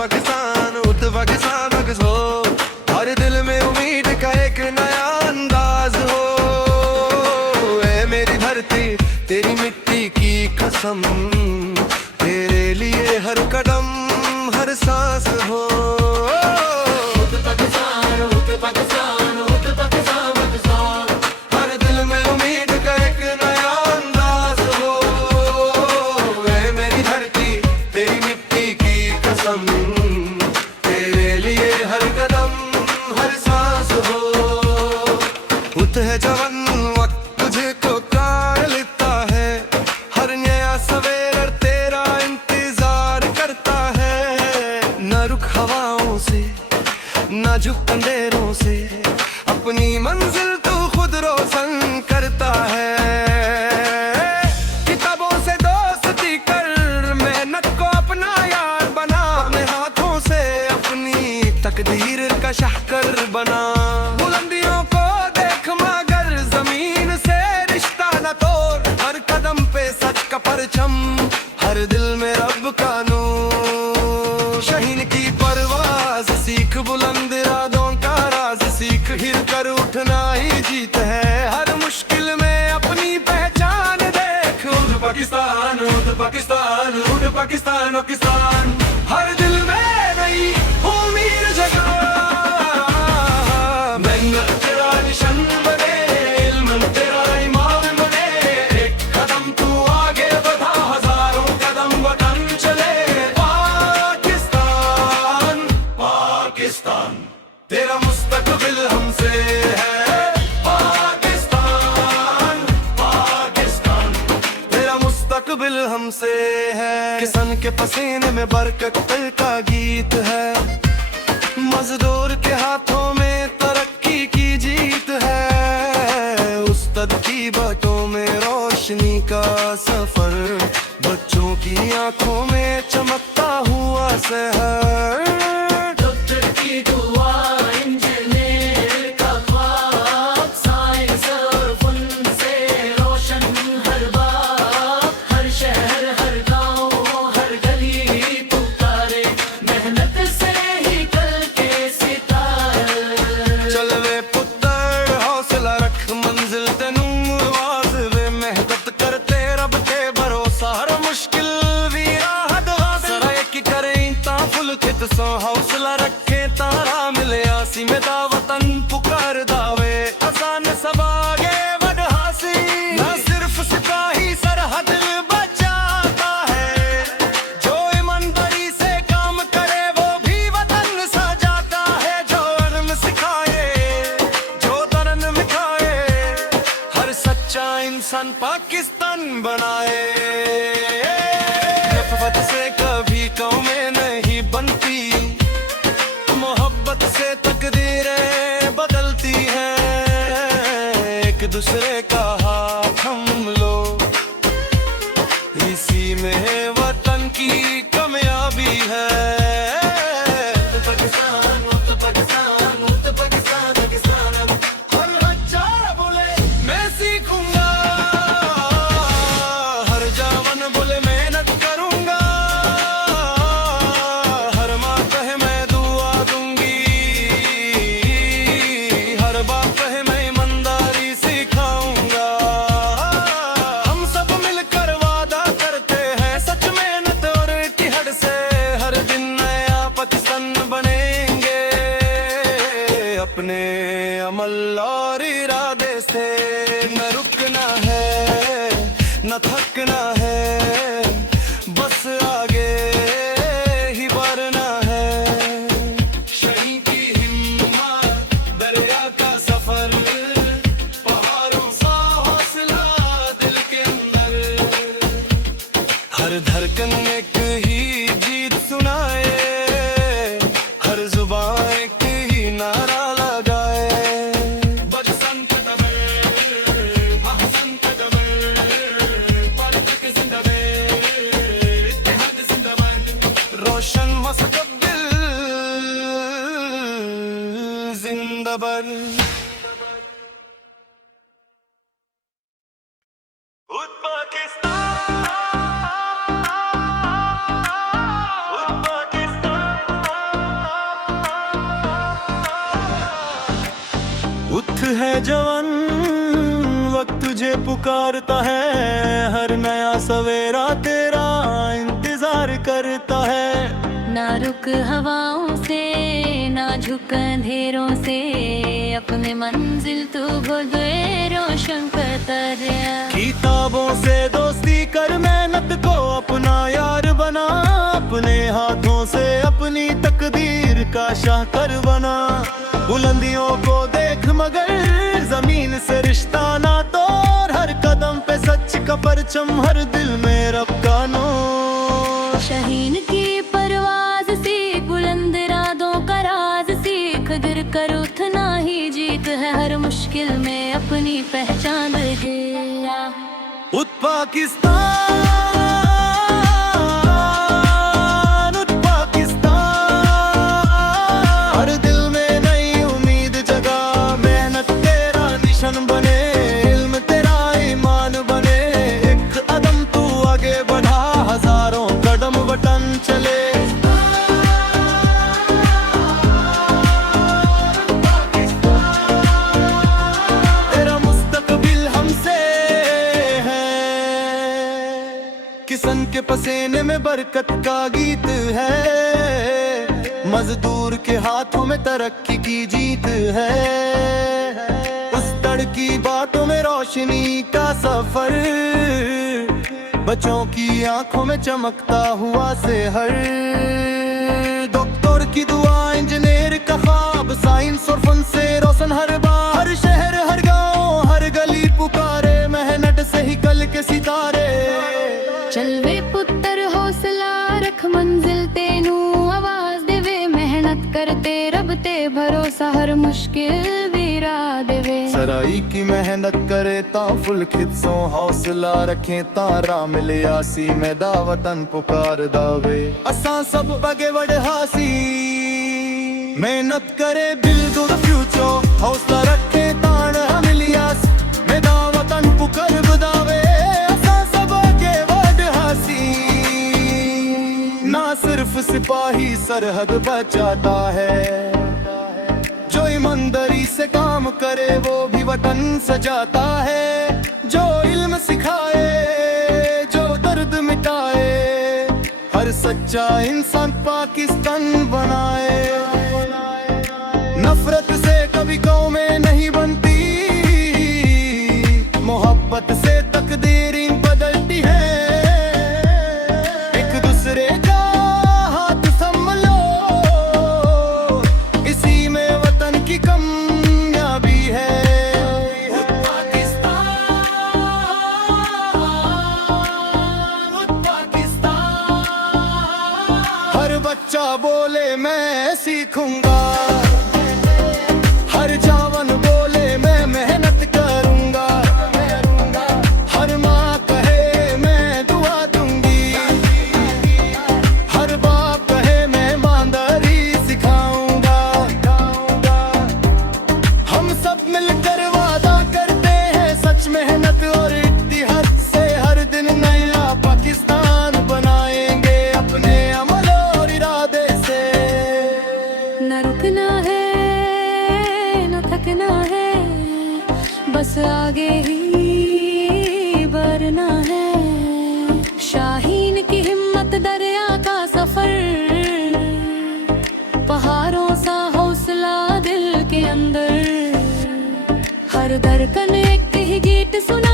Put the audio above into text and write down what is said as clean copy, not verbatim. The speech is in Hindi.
पाकिस्तान हो, हर दिल में उम्मीद का एक नया अंदाज हो। ऐ मेरी धरती तेरी मिट्टी की कसम, तेरे लिए हर कदम हर सांस हो। हर दिल में उम्मीद का एक नया अंदाज हो। ऐ मेरी धरती तेरी मिट्टी की कसम, तेरे लिए हर कदम हर सांस हो। उत है जवन वक्त तुझे को कार लेता है, हर नया सवेरा तेरा इंतजार करता है। न रुक हवाओं से न झुक अंधेरों से, अपनी मंजिल तू खुद रोशन करता है। किताबों से दोस्ती कर, मेहनत को अपना यार बना, अपने हाथों से अपनी तकदीर का शाहकर बना। बुलंदियों को देख मगर जमीन से रिश्ता न तोड़, हर कदम पे सच का परचम, हर दिल में रब का नूर। शहीन की परवाज़ सीख, बुलंद इरादों का राज सीख, हिल कर उठना ही जीत है। हर मुश्किल में अपनी पहचान देख। उठ पाकिस्तान, उठ पाकिस्तान, उठ पाकिस्तान, ओ किसान, हर दिल में नई उम्मीद जगा। मेहनत तेरा निशान बने, इल्म तेरा इमाम बने, एक कदम तू आगे बढ़ा, हजारों कदम वतन चले। पाकिस्तान पाकिस्तान तेरा मुस्तकबिल हमसे है। पाकिस्तान पाकिस्तान तेरा मुस्तकबिल हमसे है। किसान के पसीने में बरकत का गीत है, मजदूर के हाथों में तरक्की की जीत है। उस्ताद की बातों में रोशनी का सफर, बच्चों की आंखों में चमकता हुआ शहर। डॉक्टर की दुआ, इंजीनियर का ख्वाब, साइंस और फन से रोशन हर बाग, हर शहर हर गांव हर गली पुकारे, मेहनत से ही कल के सितारे। चल वे पुत्र हौसला रख, मंजिल तेनू आवाज वे, मेहनत करते रब ते भरोसा, हर मुश्किल भी राहत हासिल की करें ता फुल खित सो। हौसला रखे तारा मिले आसी में दा वतन पुकार दावे, आसान सब आगे बढ़ हासी। ना सिर्फ सिपाही सरहद बचाता है, जो ईमानदारी से काम करे वो भी वतन सजाता है। जो अर्म सिखाए, जो तरन मिखाए, हर सच्चा इंसान पाकिस्तान बनाए। नफरत से कभी कौमें नहीं बनती, मोहब्बत से तकदीरें बदलती हैं। एक दूसरे का हाथ थाम लो, इसी में वतन की कामयाबी है। पाकिस्तान, पाकिस्तान, पाकिस्तान, पाकिस्तान, हर बच्चा बोले मैं सीखूंगा, हर जवान बोले मेहनत करूंगा, हर माँ कहे मैं दुआ दूंगी, हर बाप कहे मैं ईमानदारी सिखाऊंगा। हम सब मिलकर वादा करते हैं सच मेहनत और इतिहाद से, हर दिन नया पाकिस्तान बनेंगे अपने अमल और इरादे से। न रुकना है न थकना है, बस आगे ही बढ़ना है। शहीद की हिम्मत, दरिया का सफर, पहाड़ों सा हौसला दिल के अंदर, हर धड़कन एक ही जीत सुनाए, हर जुबान एक ही नारा लगाए। बज संत दबर, महासंत दबर, पलक जिंदाबाद, इत्तेहाद जिंदाबाद, रोशन मुस्तकबिल जिंदाबाद। Uzbekistan, Uzbekistan. नौजवान वक्त तुझे पुकारता है, हर नया सवेरा तेरा इंतजार करता है। ना रुक हवाओं से ना झुक अंधेरों से, अपने मंजिल तू खुद रोशन करता रहा। किताबों से दोस्ती कर, मेहनत को अपना यार बना, अपने हाथों से अपनी तकदीर का शाहकर बना। बुलंदियों को देख मगर जमीन से रिश्ता ना तोड़, हर कदम पे सच का परचम, हर दिल में रब का नूर। शाहीन की परवाज सीख, बुलंद इरादों का राज सीख, गिर कर उठना ही जीत है, हर मुश्किल में अपनी पहचान दे। उठ पाकिस्तान, उठ पाकिस्तान, हर दिल में नई उम्मीद जगा, मेहनत तेरा निशान बने, इल्म तेरा ईमान बने, एक कदम तू आगे बढ़ा, हजारों कदम बटन चले। तेरा मुस्तकबिल हमसे है, किसान के पसीने में बरकत का गीत है, मजदूर के हाथों में तरक्की की जीत है, उस तड़की बातों में रोशनी का सफर, बच्चों की आंखों में चमकता हुआ सेहर। डॉक्टर की दुआ, इंजीनियर का ख्वाब, साइंस और फन से रोशन हर बार, हर शहर हर गांव हर गली पुकारे, मेहनत से ही कल के सितारे। चल वे पुत्र हौसला रख, मंजिल तेनू आवाज देवे, मेहनत करते रब ते भरोसा, हर मुश्किल वीरा देवे। सराई की मेहनत करे ता फुल खिदसों, हौसला रखे ता राह मिले आसी, मैदा वतन पुकार दावे, असां सब बगे वड़ हासी। मेहनत करे बिल्ड द फ्यूचर, हौसला रखे ताण मिली आस, मैदा वतन पुकार बदावे, असां सब बगे वड़ हासी। ना सिर्फ सिपाही सरहद बचाता है, जो ईमानदारी से काम करे वो भी वतन सजाता है, जो इल्म सिखाए जो दर्द मिटाए, हर सच्चा इंसान पाकिस्तान बनाए। नफरत से कभी कौमें नहीं बनती, मोहब्बत से तकदीरें बदलती है, एक दूसरे का हाथ संभलो, इसी में वतन की कामयाबी है। हर बच्चा बोले मैं सीखूंगा, हर जवान बोले मैं मेहनत करूंगा, हर माँ कहे मैं दुआ दूंगी, हर बाप कहे मैं ईमानदारी सिखाऊंगा। हम सब मिलकर वादा करते हैं, सच मेहनत और इत्तेहाद से हर दिन नया पाकिस्तान बनाएंगे, अपने अमल और इरादे से। न रुकना है न थकना है, बस आगे ही बढ़ना है। शाहीन की हिम्मत दरिया का सफर, पहाड़ों सा हौसला दिल के अंदर, हर धड़कन एक ही गीत सुना।